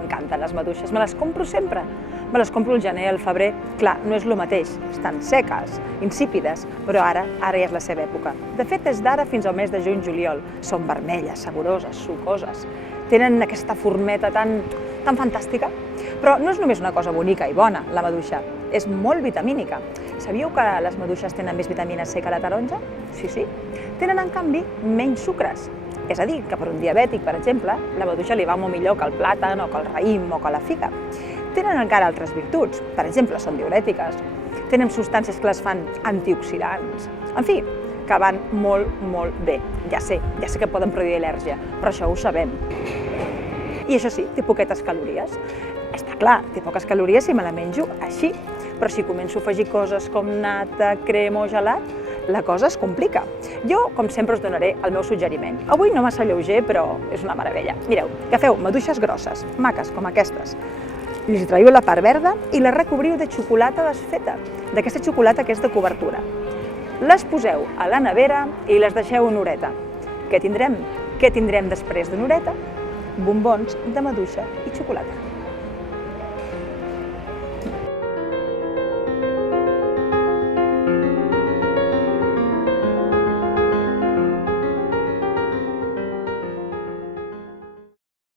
m'encanten les maduixes, me les compro sempre. Me les compro al gener, al febrer. Clar, no és el mateix, estan seques, insípides, però ara ja és la seva època. De fet, és d'ara fins al mes de juny-juliol. Són vermelles, saboroses, sucoses. Tenen aquesta formeta tan fantàstica. Però no és només una cosa bonica i bona, la maduixa. És molt vitamínica. Sabíeu que les maduixes tenen més vitamina C que la taronja? Sí, sí. Tenen, en canvi, menys sucres. És a dir, que per un diabètic, per exemple, la maduixa li va molt millor que el plàtan, o que el raïm, o que la figa. Tenen encara altres virtuts, per exemple, són diürètiques, tenen substàncies que les fan antioxidants, en fi, que van molt, molt bé. Ja sé que poden produir al·lèrgia, però això ho sabem. I això sí, té poquetes calories. Està clar, té poques calories si me la menjo així, però si començo a afegir coses com nata, crema o gelat, la cosa es complica. Jo, com sempre, us donaré el meu suggeriment. Avui no massa lleuger, però és una meravella. Mireu, agafeu maduixes grosses, maques com aquestes, li traieu la part verda i la recobriu de xocolata desfeta, d'aquesta xocolata que és de cobertura. Les poseu a la nevera i les deixeu una horeta. Què tindrem? Què tindrem després d'una horeta? Bombons de maduixa i xocolata.